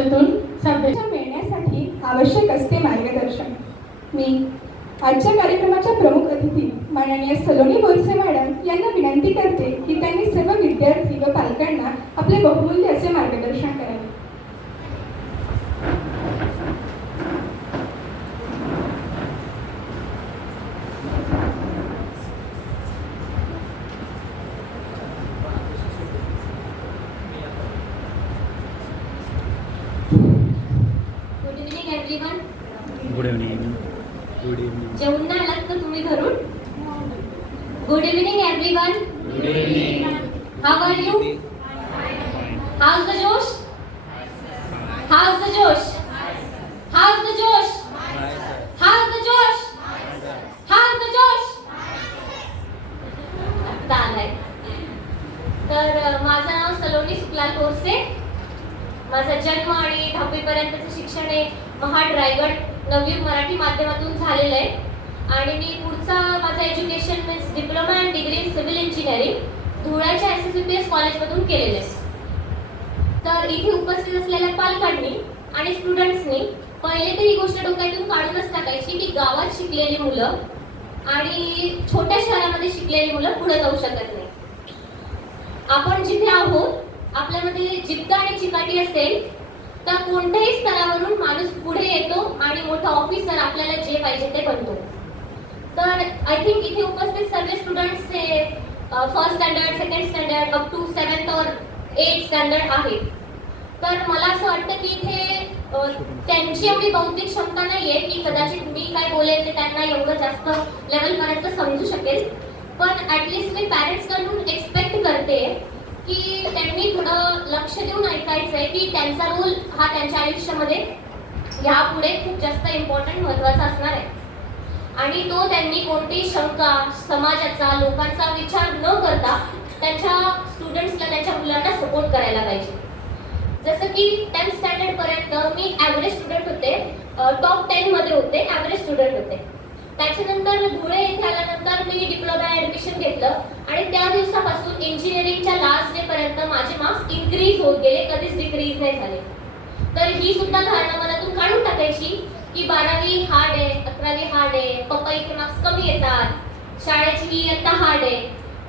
त्याच्यातून सभ्यता मिळण्यासाठी आवश्यक असते मार्गदर्शन. मी आजच्या कार्यक्रमाच्या प्रमुख अतिथी माननीय सलोनी बोरसे मॅडम यांना विनंती करते की त्यांनी सर्व विद्यार्थी व पालकांना आपले बहुमूल्य असे मार्गदर्शन करावे. Good evening. Good evening. जेवून नाही आलात का तुम्ही घरून? Good evening everyone. Good evening. How are you? House the जोश? हाऊज द जोश? हाऊज द जोश? हाऊज द जोश? हाऊज द जोश? आता आलाय. तर माझं नाव सलोनी सुखलाल बोरसे. माझा जन्म आणि 10वी पर्यंतचं शिक्षण हे महाड रायगड नवयुग मराठी माध्यमातून झालेलं आहे. आणि मी पुढचा माझं education means diploma and degree in civil engineering धुळ्याच्या SSVPS कॉलेजमधून केलेलं आहे. तर इथे उपस्थित असलेल्या पालकांनी आणि स्टुडंट्सनी पहिले तर ही गोष्ट डोक्यातून काढूनच टाकायची की गावात शिकलेली मुलं आणि छोट्या शहरामध्ये शिकलेली मुलं पुढे जाऊ शकत नाही. आपण जिथे आहोत आपल्यामध्ये जिद्द आणि चिकाटी असेल तर कोणत्याही स्तरावरून माणूस पुढे येतो आणि मोठा ऑफिसर आपल्याला जे पाहिजे ते बनतो. तर आय थिंक इथे उपस्थित सर्व स्टुडंट्स हे first standard, second standard up to 7th और 8th स्टँडर्ड आहेत. तर मला असं वाटतं की इथे त्यांची एवढी बौद्धिक क्षमता नाहीये की कदाचित मी काय बोलेल ते त्यांना एवढं जास्त लेवलपर्यंत समजू शकेल. पण ॲटलिस्ट मी पॅरेंट्सकडून एक्सपेक्ट करते की त्यांनी थोडं लक्ष देऊन ऐकायचं आहे की त्यांचा रोल हा त्यांच्या आयुष्यामध्ये यापुढे खूप जास्त इम्पॉर्टंट महत्त्वाचा असणार आहे. आणि तो त्यांनी कोणतीही शंका समाजाचा लोकांचा विचार न करता त्यांच्या स्टुडंट्सला त्यांच्या मुलांना सपोर्ट करायला पाहिजे. जसं की 10th स्टँडर्ड पर्यंत मी ॲव्हरेज स्टुडंट होते, टॉप 10 मध्ये होते, ॲव्हरेज स्टुडंट होते. त्याच्यानंतर धुळे येथे आल्यानंतर मी डिप्लोमा ॲडमिशन घेतलं आणि त्या दिवसापासून इंजिनिअरिंगच्या लास्ट डे पर्यंत माझे मार्क्स इन्क्रीज होत गेले, कधीच डिक्रीज नाही झाले. तर ही सुद्धा धारणा मनातून काढून टाकायची की 12वी हार्ड आहे, 11वी हार्ड आहे, पप्पाईचे मार्क्स कमी येतात, शाळेची ही इयत्ता हार्ड आहे.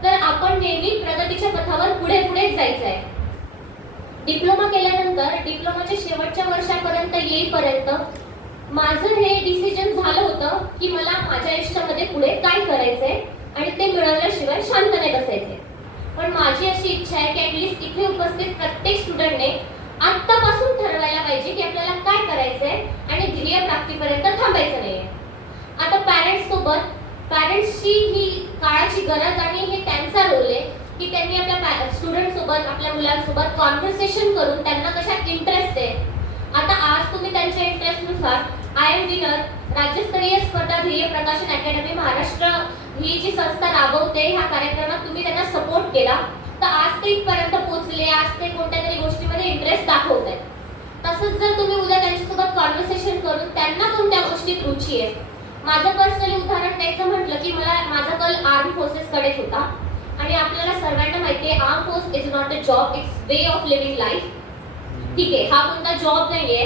तर आपण नेहमी प्रगतीच्या पथावर पुढे पुढेच जायचं आहे. डिप्लोमा केल्यानंतर डिप्लोमाच्या शेवटच्या वर्षापर्यंत येईपर्यंत माझं हे डिसिजन झालं होतं की मला माझ्या आयुष्यामध्ये पुढे काय करायचंय आणि ते मिळवल्याशिवाय शांत नाही बसायचे. पण माझी अशी इच्छा आहे की ॲटलिस्ट इथे उपस्थित प्रत्येक स्टुडंटने आत्तापासून ठरवायला पाहिजे की आपल्याला काय करायचंय आणि ध्येय प्राप्तीपर्यंत थांबायचं नाहीये. आता पॅरेंट्सची ही काळाची गरज आणि हे त्यांचा रोल आहे की त्यांनी आपल्या स्टुडंट सोबत आपल्या मुलांसोबत कॉन्व्हर्सेशन करून त्यांना कशात इंटरेस्ट आहे. आता आज तुम्ही त्यांच्या इंटरेस्टनुसार आय एम विनर राज्यस्तरीय स्पर्धा ध्येय प्रकाशन अकॅडमी महाराष्ट्र ही जी संस्था राबवते ह्या कार्यक्रमात तुम्ही त्यांना सपोर्ट केला तर आज ते इथपर्यंत पोहोचले, आज ते कोणत्या तरी गोष्टीमध्ये इंटरेस्ट दाखवत आहेत. तसंच जर तुम्ही उद्या त्यांच्यासोबत कॉन्व्हर्सेशन करून त्यांना कोणत्या गोष्टीत रुची आहे. माझं पर्सनली उदाहरण द्यायचं म्हटलं की माझा कल आर्म फोर्सेसकडेच होता आणि आपल्याला सर्वांना माहिती आहे arm force is not a job, it's way of living life. ठीक आहे, हा कोणता जॉब नाहीये.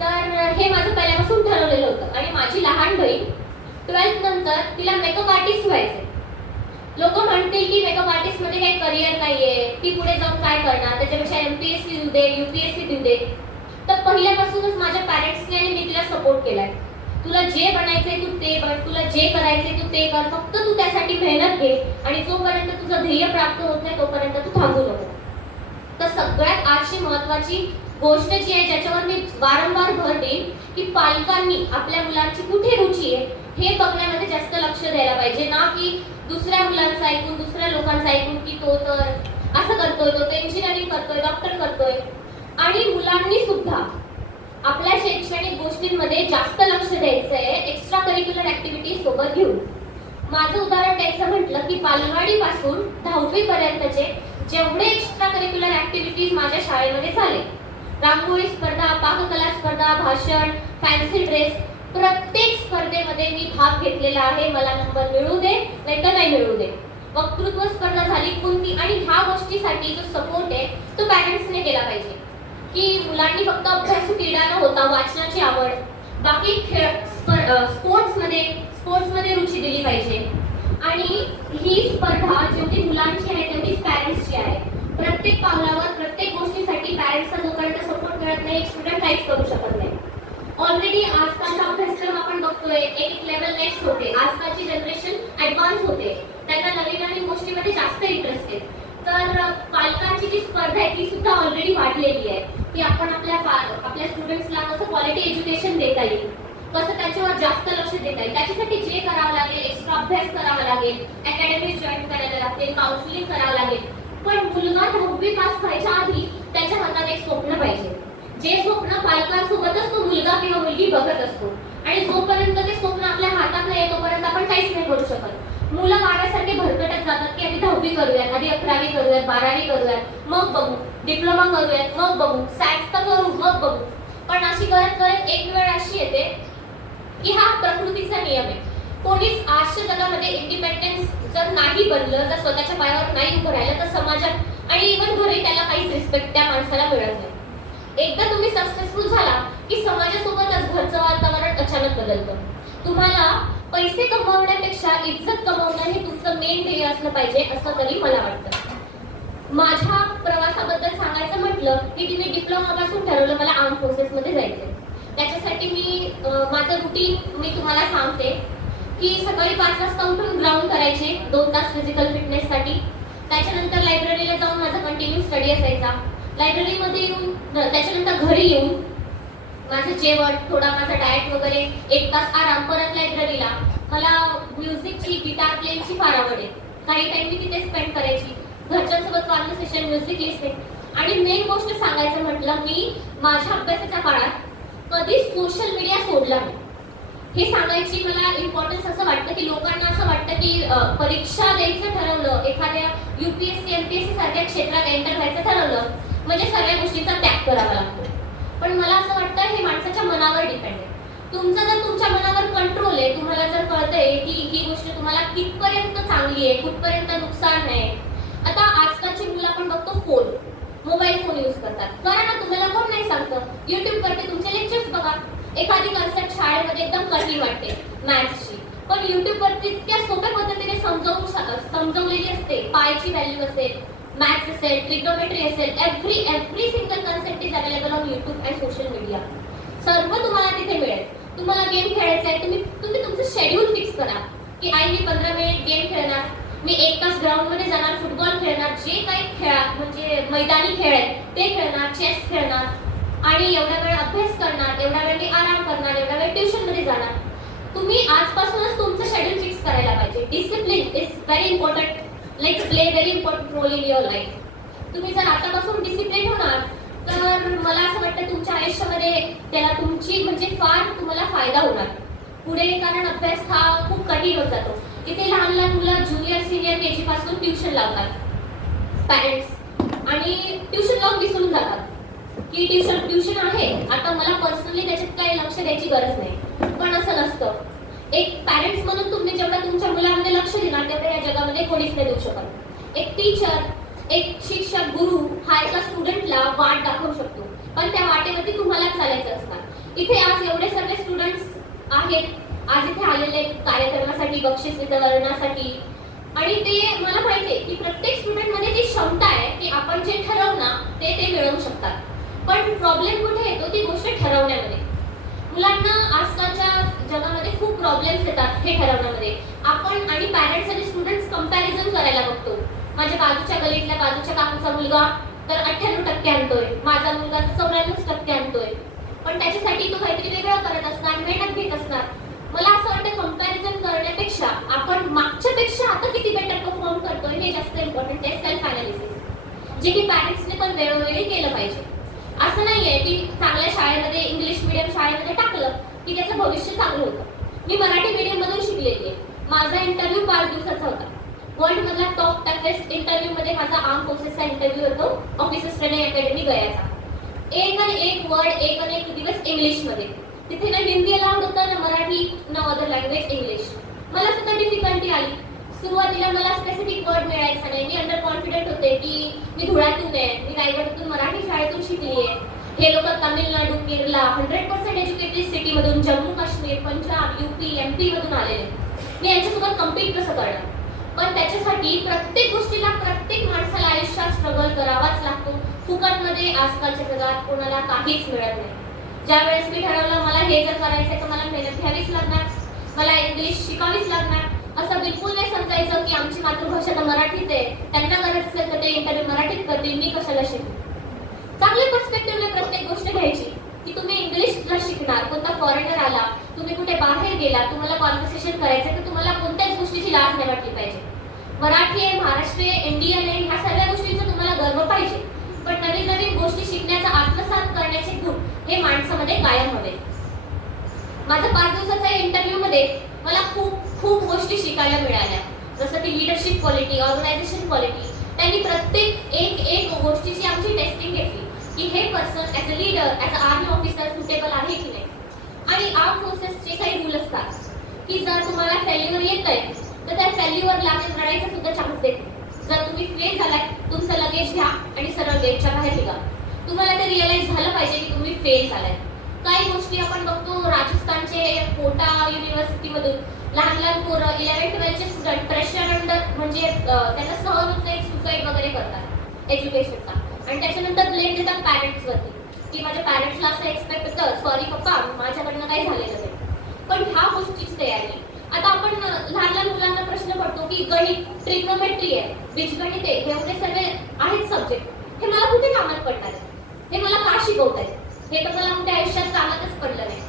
तर हे माझं पहिल्यापासून ठरवलेलं होतं. आणि माझी लहान बहीण 12th नंतर तिला मेकअप आर्टिस्ट व्हायचे. लोक म्हणतील की मेकअप आर्टिस्ट मध्ये काही करिअर नाहीये, ती पुढे जाऊन काय करणार, त्याच्यापेक्षा MPSC देऊ दे, UPSC देऊ दे. तर पहिल्यापासूनच माझ्या पॅरेंट्सने आणि मी तिला सपोर्ट केलाय. तुला जे बनायचंय तू ते बन, तुला जे करायचंय तू ते कर, फक्त तू त्यासाठी मेहनत घे आणि जोपर्यंत तुझं ध्येय प्राप्त होत नाही तोपर्यंत तू थांबू नको. तर सगळ्यात आजची महत्त्वाची गोष्ट जी आहे ज्याच्यावर मी वारंवार भर देईन की पालकांनी आपल्या मुलांची कुठे रुची आहे हे बघण्यामध्ये जास्त लक्ष द्यायला पाहिजे. ना की दुसऱ्या मुलांचं ऐकून, दुसऱ्या लोकांचं ऐकून की तो तर असं करतोय, तो इंजिनिअरिंग करतोय, डॉक्टर करतोय. आणि मुलांनी सुद्धा आपल्या शैक्षणिक गोष्टींमध्ये जास्त लक्ष द्यायचं आहे एक्स्ट्रा करिक्युलर ऍक्टिव्हिटीज सोबत घेऊन. माझं उदाहरण द्यायचं म्हटलं की बालवाडी पासून 10वी पर्यंतचे जेवढे एक्स्ट्रा करिक्युलर ऍक्टिव्हिटीज माझ्या शाळेमध्ये झाले, रांगोळी स्पर्धा, पाककला स्पर्धा, भाषण, फॅन्सी ड्रेस, प्रत्येक स्पर्धेमध्ये मी भाग घेतलेला आहे. मला नंबर मिळू दे नाही तर नाही मिळू दे. वक्तृत्व स्पर्धा झाली कोणती, आणि ह्या गोष्टीसाठी जो सपोर्ट आहे तो पॅरेंट्सने केला पाहिजे. की मुलांनी फक्त अभ्यासू क्रीडा न होता वाचनाची आवड, बाकी स्पोर्ट्समध्ये रुची दिली पाहिजे. आणि ही स्पर्धा जेवढी मुलांची आहे तेवढीच पॅरेंट्सची आहे. प्रत्येक पावलावर प्रत्येक गोष्टीसाठी पॅरेंट्सचा जोपर्यंत सपोर्ट मिळत नाही, एक स्टुडंट काहीच करू शकत नाही. ऑलरेडी आजकालचा अभ्यासक्रम आपण बघतोय, एक लेवल नेक्स्ट होते. आजकालची जनरेशन ऍडव्हान्स होते, त्यांना नवीन नवीन गोष्टीमध्ये जास्त इंटरेस्ट आहे. तर पालकांची जी स्पर्धा आहे ती सुद्धा ऑलरेडी वाढलेली आहे की आपण आपल्या स्टुडंट्सला कसं क्वालिटी एज्युकेशन देता येईल, कसं त्याच्यावर जास्त लक्ष देता येईल. त्याच्यासाठी जे करावं लागेल, एक्स्ट्रा अभ्यास करावा लागेल, अकॅडमीज जॉईन करायला लागतील, काउन्सिलिंग करावं लागेल. पण मुलगा 10वी पास व्हायच्या आधी त्याच्या हातात एक स्वप्न पाहिजे, जे स्वप्न पालकांसोबतच तो मुलगा किंवा मुलगी बघत असतो. आणि जोपर्यंत ते स्वप्न आपल्या हातात नाही तोपर्यंत आपण काहीच नाही करू शकत. मुलं वाऱ्यासारखे भरकटत जातात की आधी 10वी करूयात, आधी 11वी करूयात, 12वी करूयात, मग बघू, डिप्लोमा करूयात, मग बघू, सायन्स तर करू, मग बघू. पण अशी करत करत एक वेळ अशी येते की हा प्रकृतीचा नियम आहे. कोणीच आजच्या जगामध्ये इंडिपेंडेन्स जर नाही बनलं, जर स्वतःच्या पायावर नाही उभं राहिलं, तर समाजात आणि इव्हन घरी त्याला काहीच रिस्पेक्ट त्या माणसाला मिळत नाही. एकदा तुम्ही सक्सेसफुल झाला की समाजासोबतच घरचं वातावरण अचानक बदलतं. तुम्हाला पैसे कमवण्यापेक्षा इज्जत कमवणं हे तुमचं मेन ध्येय असलं पाहिजे असं तरी मला वाटतं. माझ्या प्रवासाबद्दल सांगायचं म्हटलं की मी डिप्लोमापासून ठरवलं मला आर्म फोर्सेसमध्ये जायचं. त्याच्यासाठी मी माझं रुटीन मी तुम्हाला सांगते की सकाळी 5 वाजता उठून ग्राउंड करायचे 2 तास फिजिकल फिटनेससाठी. त्याच्यानंतर लायब्ररीला जाऊन माझा कंटिन्यू स्टडी असायचा. लायब्ररीमध्ये येऊन त्याच्यानंतर घरी येऊन माझं जेवण, थोडा माझा डाएट वगैरे, 1 तास आराम, परत लायब्ररीला. मला म्युझिकची, गिटार प्लेची फार आवड आहे. काही टाइम मी तिथे स्पेंड करायची, घरच्यांसोबत कॉन्व्हर्सेशन, म्युझिक लिस्निंग. आणि मेन गोष्ट सांगायचं म्हटलं, मी माझ्या अभ्यासाच्या काळात कधीच सोशल मीडिया सोडला नाही. हे सांगायची मला इम्पॉर्टन्स असं वाटतं की लोकांना असं वाटतं की परीक्षा द्यायचं ठरवलं, एखाद्या UPSC MPSC सारख्या क्षेत्रात एंटर व्हायचं ठरवलं म्हणजे सगळ्या गोष्टींचा त्याग करावा लागतो. पण मला असं वाटतं हे माणसाच्या मनावर डिपेंड आहे. तुमचं जर तुमच्या मनावर कंट्रोल आहे, तुम्हाला जर कळतंय की ही गोष्ट तुम्हाला कितपर्यंत चांगली आहे, कुठपर्यंत नुकसान आहे. आता आजकालची मुलं आपण बघतो मोबाईल फोन यूज करतात. कारण ना तुम्हाला कोण नाही सांगतं, YouTube वरती तुमचे लेक्चर्स बघा. एखादी कन्सेप्ट शाळेमध्ये एकदम कठीण वाटते मॅथ्सची, पण YouTube वरती इतक्या सोप्या पद्धतीने समजवलेली असते. पायची व्हॅल्यू असेल, मॅथ्स असेल, ट्रिग्नोमेट्री असेल, every single concept is available on YouTube and social media. सर्व तुम्हाला तिथे मिळेल. तुम्हाला गेम खेळायचा आहे, तुम्ही तुमचं शेड्यूल फिक्स करा की आई मी 15 मिनिट गेम खेळणार, मी 1 तास ग्राउंडमध्ये जाणार, फुटबॉल खेळणार, जे काही म्हणजे मैदानी खेळ आहेत ते खेळणार, चेस खेळणार, आणि एवढा वेळ अभ्यास करणार, एवढा वेळ मी आराम करणार, एवढा वेळ ट्युशनमध्ये जाणार. तुम्ही आजपासूनच तुमचं शेड्यूल फिक्स करायला पाहिजे. Discipline is very important, like play very important role in your life. तुम्ही जर आतापासून डिसिप्लिन होणार तर मला असं वाटतं तुमच्या आयुष्यामध्ये त्याला तुमची म्हणजे फार तुम्हाला फायदा होणार पुढे. कारण अभ्यास हा खूप कठीण होत जातो. इथे लहान लहान मुलं ज्युनियर सिनियर KG पासून ट्युशन लावतात पॅरेंट्स, आणि ट्युशन लावून विसरून जातात की ट्युशन आहे, आता मला पर्सनली त्याच्यात काही लक्ष द्यायची गरज नाही. पण असं नसतं. एक पॅरेंट्स म्हणून तुम्ही जेवढा तुमच्या मुलामध्ये लक्ष देणार तेवढं या जगामध्ये कोणीच नाही देऊ शकत. एक टीचर, एक शिक्षक, गुरु हा एका स्टुडंटला वाट दाखवू शकतो, पण त्या वाटेवरती तुम्हाला चालायचं असणार. इथे आज एवढे सगळे स्टुडंट्स आहेत, आज इथे आलेले कार्यक्रमासाठी, बक्षीस वितरणासाठी, आणि ते मला माहिती आहे की प्रत्येक स्टुडंटमध्ये जी क्षमता आहे की आपण जे ठरवू ना ते मिळवू शकतात. पण प्रॉब्लेम कुठे येतो ती गोष्ट ठरवण्यामध्ये. मुलांना आजकालच्या जगामध्ये खूप प्रॉब्लेम्स येतात हे ठरवण्यामध्ये. आपण आणि पॅरेंट्स आणि स्टुडंट्स कंपॅरिझन करायला बघतो. माझ्या बाजूच्या गलीतल्या बाजूच्या काकांचा मुलगा तर 98% आणतोय, माझा मुलगा 94% आणतोय, पण त्याच्यासाठी तो काहीतरी वेगळं करत असणार, मेहनत घेत असणार. मला असं वाटतं कंपॅरिझन करण्यापेक्षा आपण मागच्यापेक्षा आता किती बेटर परफॉर्म करतोय हे जास्त इम्पॉर्टंट आहे. सेल्फ अनालिसिस जे की पॅरेंट्सने पण वेळोवेळी केलं पाहिजे. असं नाहीये की चांगल्या शाळेमध्ये, इंग्लिश मिडियम शाळेमध्ये टाकलं की त्याचं भविष्य चांगलं होतं. मी मराठी मीडियम मधून शिकलेली आहे. माझा इंटरव्ह्यू 5 दिवसाचा होता. वर्ल्ड मधला टॉप टफेस्ट इंटरव्ह्यू मध्ये माझा आर्म फोर्सेसचा इंटरव्ह्यू होतो, ऑफिसर्स ट्रेनिंग अकॅडमी गयाचा. एक वर्ड, एक दिवस इंग्लिश मध्ये. तिथे ना हिंदी अलाउड होतं, ना मराठी, ना अदर लँग्वेज इंग्लिश. मला सुद्धा डिफिकल्टी आली. सुरुवातीला मला स्पेसिफिक वर्ड मिळायचा नाही. मी अंडर कॉन्फिडंट होते की मी धुळ्यातून आहे, मी रायगडतून मराठी शाळेतून शिकली आहे. हे लोक तामिळनाडू, केरला 100% एज्युकेटेड सिटीमधून, जम्मू काश्मीर, पंजाब, यूपी, एमपी मधून आलेले. मी यांच्यासोबत कम्पीट कसं करणार? पण त्याच्यासाठी प्रत्येक गोष्टीला, प्रत्येक माणसाला आयुष्यात स्ट्रगल करावाच लागतो. फुकटमध्ये आजकालच्या जगात कोणाला काहीच मिळत नाही. ज्या वेळेस मी ठरवलं मला हे जर करायचंय तर मला मेहनत घ्यावीच लागणार, मला इंग्लिश शिकावीच लागणार, असं बिलकुल नाही समजायचं की आमची मातृभाषा तर मराठीत आहे, त्यांना गरज असेल तर ते इंटरव्ह्यू मराठीत करतील, मी कशाला शिकू. चांगल्या पर्स्पेक्टिव्हने प्रत्येक गोष्ट घ्यायची की तुम्ही इंग्लिशला शिकणार, कोणता फॉरेनर आला, तुम्ही कुठे बाहेर गेला, तुम्हाला कॉन्व्हर्सेशन करायचं तर तुम्हाला कोणत्याच गोष्टीची लाज नाही वाटली पाहिजे. मराठी आहे, महाराष्ट्रीय, इंडियन आहे, ह्या सगळ्या गोष्टींचा तुम्हाला गर्व पाहिजे. पण नवीन नवीन गोष्टी शिकण्याचा, आत्मसात करण्याचे गुण हे माणसामध्ये कायम हवे. माझा 5 दिवसाच्या इंटरव्ह्यू मध्ये मला खूप गोष्टी शिकायला मिळाल्या, जसं की लिडरशिप क्वालिटी, ऑर्गनायझेशन क्वालिटी. त्यांनी प्रत्येक एक गोष्टीची आमची टेस्टिंग घेतली की हे person as a leader, as a army officer suitable आहे की नाही. आणि आर्म फोर्सेसचे काही रूल असतात की जर तुम्हाला फेल्युअर येतंय तर त्या फेल्युअरला लढायचा सुद्धा चान्स देते. जर तुम्ही फेल झालाय, तुमचं लगेज घ्या आणि सरळ गेटच्या बाहेर निघा. तुम्हाला ते रिअलाइज झालं पाहिजे की तुम्ही फेल झालाय. काही गोष्टी आपण बघतो, राजस्थानचे कोटा युनिव्हर्सिटीमधून लहान पोरं 11-12चे स्टुडंट प्रेशर अंडर म्हणजे त्यांना सहन होत नाही, सुसाईड वगैरे करतात एज्युकेशनचा. आणि त्याच्यानंतर ब्लेम देतात पॅरेंट्सवरती की माझ्या पॅरेंट्सला असं एक्सपेक्ट होतं, सॉरी पप्पा माझ्याकडनं काही झालेलं नाही. पण ह्या गोष्टीची तयारी, आता आपण लहान मुलांना प्रश्न पडतो की गणित, ट्रिग्नोमेट्री आहे, बीजगणित आहे, हे एवढे सगळे आहेत सब्जेक्ट, हे मला कुठे कामात पडणार आहे, हे मला का शिकवतायत, हे तर मला कुठे आयुष्यात कामातच पडलं नाही.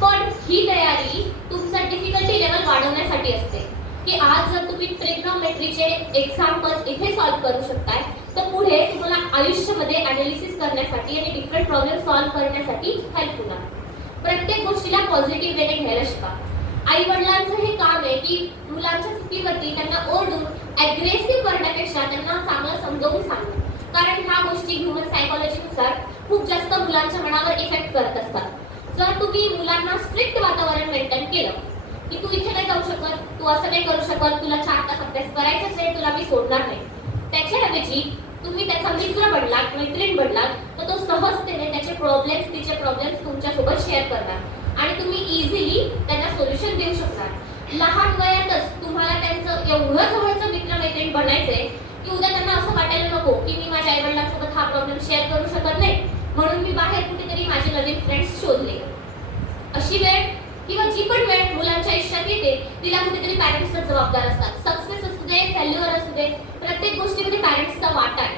पण ही तयारी तुमचा डिफिकल्टी लेवल वाढवण्यासाठी असते की आज जर तुम्ही ट्रिग्नोमेट्रीचे एक्झाम्पल्स इथे सॉल्व्ह करू शकताय तर पुढे तुम्हाला आयुष्यामध्ये अनालिसिस करण्यासाठी आणि डिफरंट प्रॉब्लेम सॉल्व्ह करण्यासाठी हेल्प होणार. प्रत्येक गोष्टीला पॉझिटिव्ह वेने घ्यायला शिका. आई वडिलांचं हे काम आहे की मुलांच्या चुकीवरती त्यांना ओरडून ॲग्रेसिव्ह करण्यापेक्षा त्यांना चांगलं समजावून सांगणं. कारण ह्या गोष्टी ह्युमन सायकोलॉजीनुसार खूप जास्त मुलांच्या मनावर इफेक्ट करत असतात. जर तुम्ही मुलांना स्ट्रिक्ट वातावरण मेंटेन केलं की तू इथे नाही जाऊ शकत, तू असं नाही करू शकत, तुला 4 तास अभ्यास करायचाच आहे, तुला मी सोडणार नाही, त्याच्याऐवजी तुम्ही त्याचा मित्र बनलात, मैत्रीण बनलात, तर तो सहजतेने त्याचे प्रॉब्लेम्स, तिचे प्रॉब्लेम्स तुमच्यासोबत शेअर करणार आणि तुम्ही इझिली त्यांना सोल्युशन देऊ शकणार. लहान वयातच तुम्हाला त्यांचं एवढं जवळचं मित्र मैत्रीण बनायचंय की उद्या त्यांना असं वाटायला नको की मी माझ्या आईवडिलांसोबत हा प्रॉब्लेम शेअर करू शकत नाही म्हणून मी बाहेर कुठेतरी माझे नवीन फ्रेंड्स शोधले. अशी वेळ किंवा जी पण वेळ मुलांच्या आयुष्यात येते तिला कुठेतरी पॅरेंट्सच जबाबदार असतात. सक्सेस असू दे, फेल्युअर असू दे, प्रत्येक गोष्टीमध्ये पॅरेंट्सचा वाटा आहे.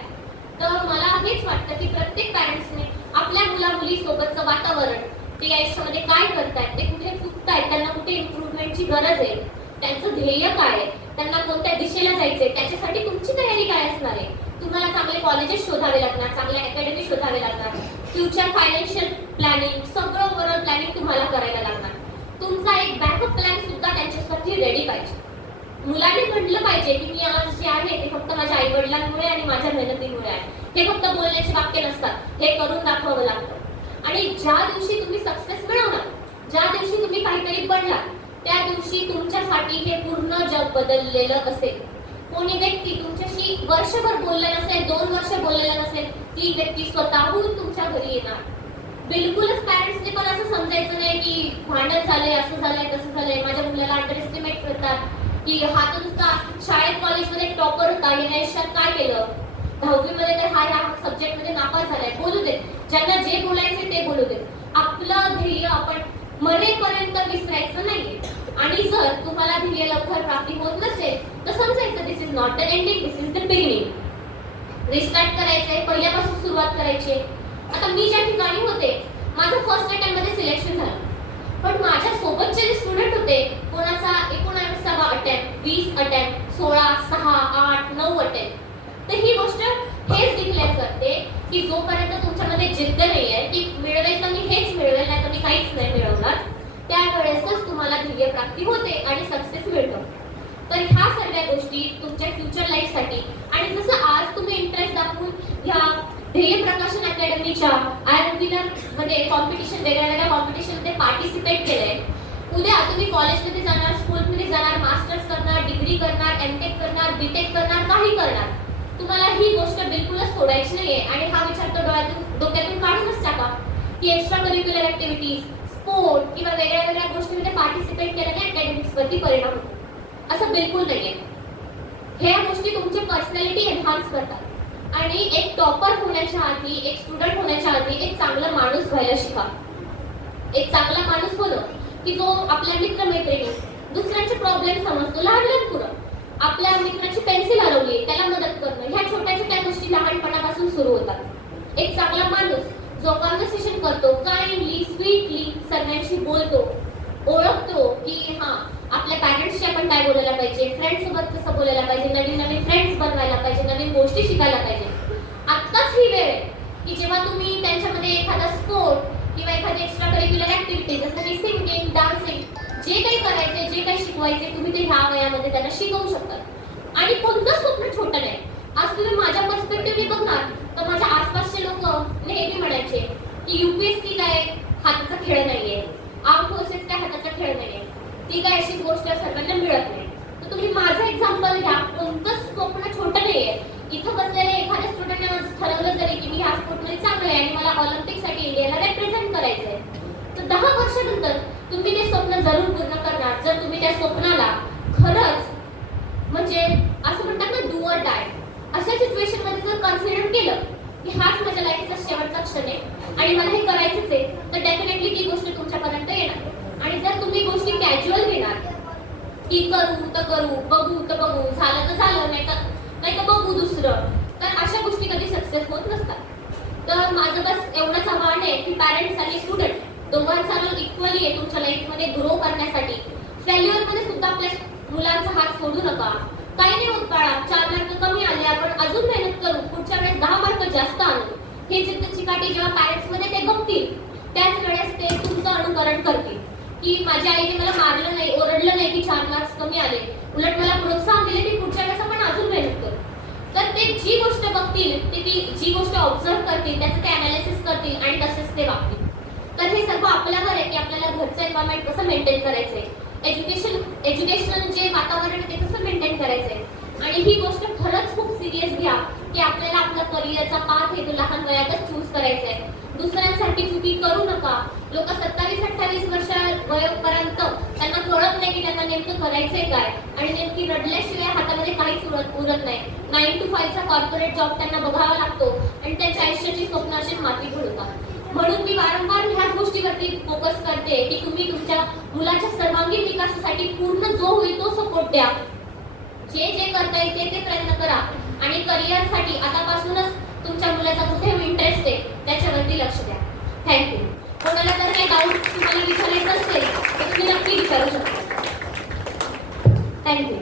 तर मला हेच वाटतं की प्रत्येक पॅरेंट्सने आपल्या मुला मुली सोबतचं वातावरण, ते आयुष्यामध्ये काय करतायत, ते कुठे चुकतायत, त्यांना कुठे इम्प्रूव्हमेंटची गरज आहे, त्यांचं ध्येय काय आहे, त्यांना कोणत्या दिशेला जायचंय, त्याच्यासाठी तुमची तयारी काय असणार आहे. तुम्हाला चांगले कॉलेजेस शोधावे लागणार, चांगले अकॅडमी शोधावे लागणार, फ्युचर फायनान्शियल प्लॅनिंग, सगळं ओव्हरऑल प्लॅनिंग तुम्हाला करायला लागणार. तुमचा एक बॅकअप प्लॅन सुद्धा त्यांच्यासाठी रेडी पाहिजे. मुलांनी म्हटलं पाहिजे की मी आज जे आहे ते फक्त माझ्या आई वडिलांमुळे आणि माझ्या मेहनतीमुळे आहे. हे फक्त बोलण्याचे वाक्य नसतात, हे करून दाखवावं लागतं. आणि ज्या दिवशी तुम्ही सक्सेस मिळवणार, ज्या दिवशी तुम्ही काहीतरी बनलात, त्या दिवशी तुमच्यासाठी हे पूर्ण जग बदललेलं असेल. कोणी व्यक्ती तुमच्याशी वर्षभर बोलले नसेल, 2 वर्ष बोललेलं नसेल, ती व्यक्ती स्वतःहून तुमच्या घरी येणार. बिलकुलच पॅरेंट्सने पण असं समजायचं नाही की भांडण झालंय, असं झालंय, तसं झालंय, माझ्या मुलाला अंडर एस्टिमेट करतात की हा तर नुसता शाळेत कॉलेजमध्ये टॉपर होता, याने आयुष्यात काय केलं, 10वी मध्ये तर हा सब्जेक्ट मध्ये नापास झालाय. बोलू देत, ज्यांना जे बोलायचे ते बोलू देत. आपलं ध्येय आपण मरेपर्यंत विसरायचं नाहीये. आणि जर तुम्हाला ध्येय लवकर प्राप्ती होत नसेल तर समजायचं this is not the ending, this is the beginning. Restart करायचंय, पहिल्यापासून सुरुवात करायची. आता मी ज्या ठिकाणी होते माझं फर्स्ट अटेम्प्ट मध्ये सिलेक्शन झालं, पण माझ्या सोबतचे जे स्टुडंट होते कोणाचा 19वा अटेम्प्ट, 20 अटेम्प्ट, 16, 6, 8, 9 अटेम्प्ट. तर ही गोष्ट हेच डिक्लेअर करते की जोपर्यंत तुमच्यामध्ये जिद्द नाही आहे की मिळवेल तर मी हेच मिळवेल, नाही तर मी काहीच नाही मिळवणार, त्यावेळेसच तुम्हाला ध्येय प्राप्ती होते आणि सक्सेस मिळतं. तर ह्या सगळ्या गोष्टी तुमच्या फ्युचर लाईफसाठी, आणि जसं आज तुम्ही इंटरेस्ट दाखवून ह्या ध्येय प्रकाशन अकॅडमीच्या मध्ये कॉम्पिटिशन, वेगळ्या कॉम्पिटिशनमध्ये पार्टिसिपेट केलंय, उद्या तुम्ही कॉलेजमध्ये जाणार, स्कूलमध्ये जाणार, मास्टर्स करणार, डिग्री करणार, एमटेक करणार, बीटेक करणार, काही करणार, तुम्हाला ही गोष्ट बिलकुलच सोडायची नाहीये आणि हा विचार तर डोक्यातून काढूनच टाका की एक्स्ट्रा करिक्युलर ऍक्टिव्हिटीज, स्पोर्ट किंवा वेगळ्या वेगळ्या गोष्टींमध्ये पार्टिसिपेट केल्याने अकॅडमिक्सवरती परिणाम होतो असं बिलकुल नाहीये. ह्या गोष्टी तुमची पर्सनॅलिटी एन्हान्स करतात आणि एक टॉपर होण्याच्या आधी, एक स्टुडंट होण्याच्या आधी एक चांगला माणूस व्हायला शिका. एक चांगला माणूस होणं की जो आपल्या मित्रमैत्रिणी, दुसऱ्यांचे प्रॉब्लेम समजतो, लहान पुरं आपल्या मित्राची पेन्सिल हरवली त्याला मदत करणं, ह्या छोट्या छोट्या गोष्टी लहानपणापासून सुरू होतात. एक चांगला माणूस जो कॉन्व्हर्सेशन करतो, काइंडली, स्वीटली सगळ्यांशी बोलतो, ओळखतो की हा आपल्या पॅरेंट्सशी आपण काय बोलायला पाहिजे, फ्रेंड्स सोबत कसं बोलायला पाहिजे, नवीन नवीन फ्रेंड्स बनवायला पाहिजे, नवीन गोष्टी शिकायला पाहिजे. आत्ताच ही वेळ आहे की जेव्हा तुम्ही त्यांच्यामध्ये एखादा स्पोर्ट किंवा एखादी एक्स्ट्रा करिक्युलर ऍक्टिव्हिटी जसं की सिंगिंग, डान्सिंग, जे काही करायचे, जे काही शिकवायचे तुम्ही ते ह्या वयामध्ये त्यांना शिकवू शकता. आणि कोणतं स्वप्न छोटं नाही. आज तुम्ही माझ्या पर्स्पेक्टिव्हने बघणार तर माझ्या आसपासचे लोक नेहमी म्हणायचे की UPSC काय हाताचा खेळ नाहीये, आर्म फोर्सेस काय हाताचा खेळ नाहीये, ती काय अशीच गोष्ट सर्वांना मिळत नाही. तर तुम्ही माझं एक्झाम्पल घ्या, कोणतंच स्वप्न छोटं नाहीये. इथं बसलेल्या एखाद्या स्टुडंटने ठरवलं जरी की मी ह्या स्पोर्टमध्ये चांगलं आहे आणि मला ऑलिम्पिकसाठी इंडियाला रिप्रेझेंट करायचंय, तर 10 वर्षानंतर तुम्ही ते स्वप्न जरूर पूर्ण करणार जर तुम्ही त्या स्वप्नाला खरंच म्हणजे असं म्हणतात ना डू ऑर डाय अशा सिच्युएशन मध्ये जर कन्सिडर केलं की हाच माझ्या लाईफचा शेवटचा क्षण आहे आणि मला हे करायचंच आहे, तर डेफिनेटली ती गोष्ट तुमच्यापर्यंत येणार. आणि जर तुम्ही गोष्टी कॅज्युअल घेणार की करू तर करू, बघू तर बघू, झालं तर झालं, नाही तर बघू दुसरं, तर अशा गोष्टी कधी सक्सेस होत नसतात. तर माझं बस एवढंच आव्हान आहे की पॅरेंट्स आणि स्टुडंट दोघांचा रोल इक्वली आहे तुमच्या लाईफमध्ये ग्रो करण्यासाठी. फेल्युअरमध्ये सुद्धा आपल्या मुलांचा हात सोडू नका. काही नाही होत बाळा, 4 मार्क कमी आले, आपण अजून मेहनत करू, पुढच्या वेळेस 10 मार्क जास्त आणू. हे जिद्द चिकाटी जेव्हा पॅरेंट्स मध्ये ते बघतील त्याच वेळेस ते तुमचं अनुकरण करतील की माझ्या आईने मला मारलं नाही, ओरडलं नाही की 4 मार्क्स कमी आले, उलट मला प्रोत्साहन दिले की पुढच्या वेळेस आपण अजून मेहनत करू. तर ते जी गोष्ट बघतील, ती जी गोष्ट ऑब्झर्व करतील, त्याचं ते अनालिसिस करतील आणि तसेच ते वागतील. तर हे सर्व आपल्यावर आहे की आपल्याला घरचं एन्व्हायरमेंट कसं मेंटेन करायचंय, एज्युकेशनल जे वातावरण आहे ते कसं मेंटेन करायचंय. आणि ही गोष्ट खरंच खूप सिरियस घ्या की आपल्याला आपला करिअरचा पाथ हे तो लहान वयातच चूज करायचा आहे. दुसऱ्यांसारखी चुकी करू नका. लोक 27-28 वर्ष वयोपर्यंत त्यांना कळत नाही की त्यांना नेमकं करायचंय काय आणि नेमकी रडल्याशिवाय हातामध्ये काहीच उरत नाही. 9 to 5 चा कॉर्पोरेट जॉब त्यांना बघावा लागतो आणि त्यांच्या आयुष्याची स्वप्न अशीच माती घडवतात. म्हणून मी वारंवार ह्याच गोष्टीवरती फोकस करते की तुम्ही तुमच्या मुलाच्या सर्वांगीण विकासासाठी पूर्ण जो होईल तो सपोर्ट द्या. जे जे करता येते ते प्रयत्न करा आणि करिअरसाठी आतापासूनच तुमच्या मुलाचा कुठे इंटरेस्ट आहे त्याच्यावरती लक्ष द्या. थँक्यू. कोणाला जर काही डाऊट तुम्हाला विचारायचं असेल तर तुम्ही नक्की विचारू शकता. थँक्यू.